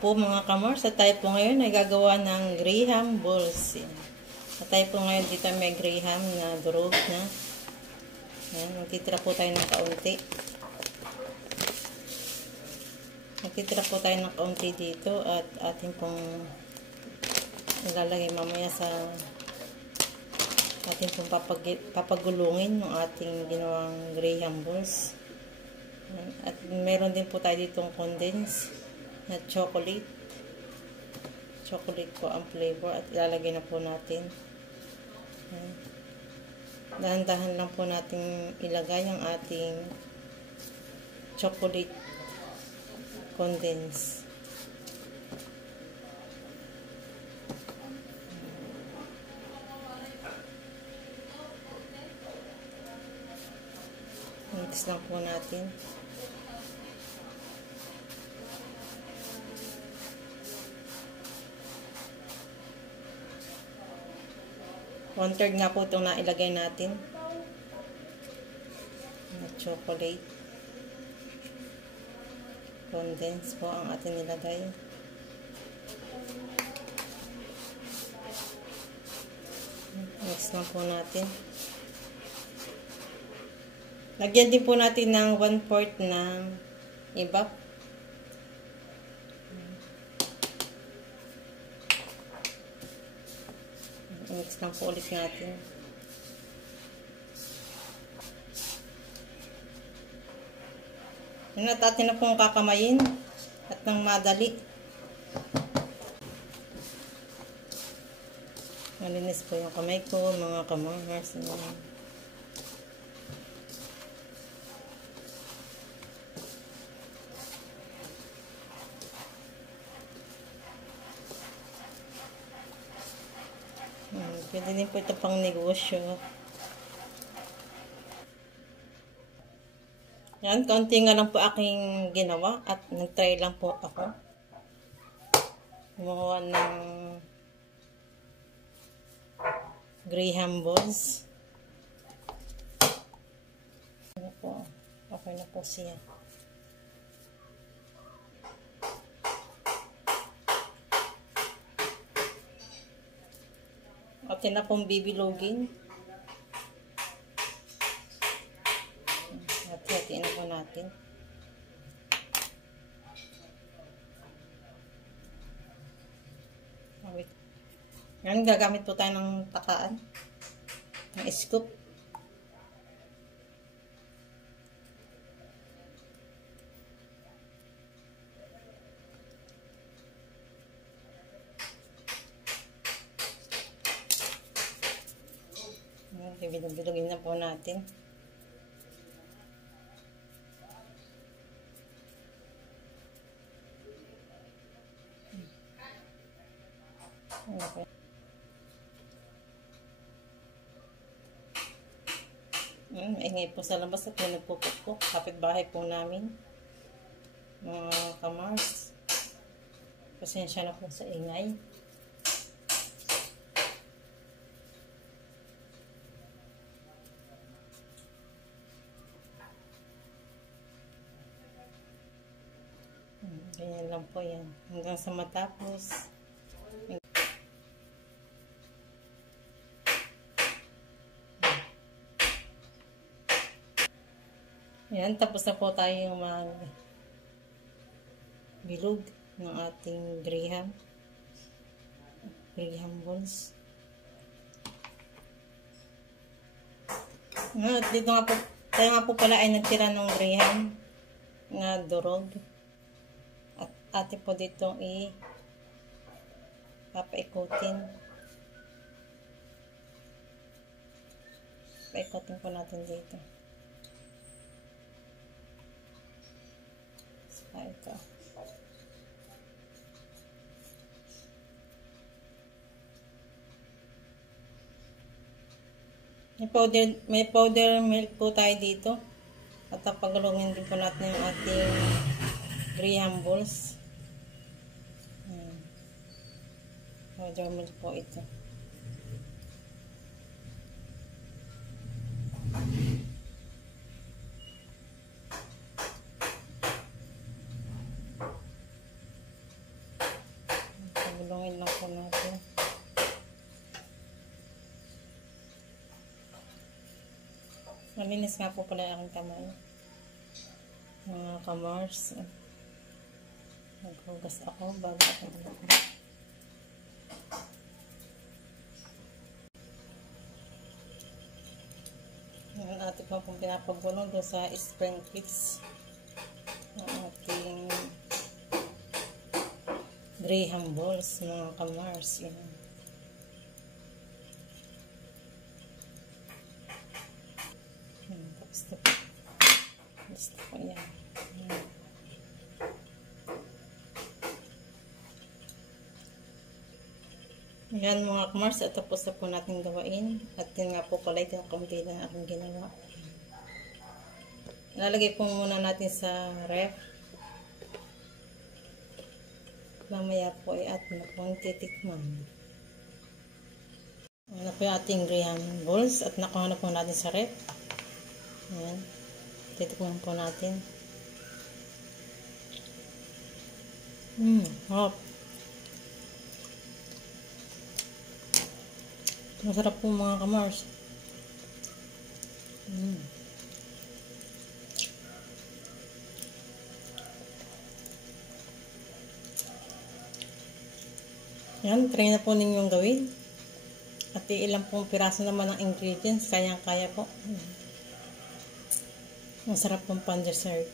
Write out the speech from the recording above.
po mga kamars, at tayo po ngayon ay gagawa ng graham balls. At tayo po ngayon dito may graham na durog na. Yan, magtitira po tayo ng kaunti. Magtitira po tayo ng kaunti dito at ating pong ilalagay mamaya sa ating pong papagulungin ng ating ginawang graham balls. At meron din po tayo ditong condensed na chocolate po ang flavor at ilalagay na po natin. Dahan-dahan lang po natin ilagay ang ating chocolate condensed. Mix lang po natin. One-third nga po itong nailagay natin na chocolate condensed po ang ating nilagay. Mix lang po natin. Lagyan din po natin ng 1/4 ng evap. Mix lang po ulit natin. Yan at atin na pong kakamayin at nang madali. Malinis po yung kamay ko mga kamars. Pwede din po ito pang negosyo. Yan, kaunti nga lang po aking ginawa at nag-try lang po ako. Gumawa ng graham balls. Ano po, okay na po siya. Atin na pong bibilogin. Hati-hatiin na po natin. Yan, gagamit po tayo ng takaan. Ng scoop. Bilog-bilogin na po natin. Okay. Ingay po sa labas at may nagpupukpok. Kapit-bahay po namin. Mga kamars. Pasensya na po sa ingay. Ganyan lang po yan. Hanggang sa matapos. Yan, tapos na po tayo mag-bilog ng ating graham balls. At dito nga po, tayo nga po pala ay nagtira ng graham na durog. At atin po dito papaikutin. Paikutin po natin dito. Ito. May powder milk po tayo dito. At pagalungin din po natin yung ating graham balls. Powder milk po ito. Malinis nga po pala ang kamay. Mga kamars. Naghugas ako bago ako nalagay. Ang ating pong pinapagulong doon sa spring kits. Ang ating graham balls, mga kamars. Yan. Gusto ko yan. Yan mga kamars, at tapos na po natin gawain. At yun nga po pala, kakunti na akong ginawa. Lalagay po muna natin sa ref. Mamaya po ay atin na po titikman. Ano po yung ating graham balls at nakuha na po natin sa ref. Ayan. Titikman po natin. Hop. Masarap po mga kamars. Yan, try na po ninyong gawin. At ilang pong piraso naman ng ingredients, kayang-kaya po. Masarap pong pan-dessert.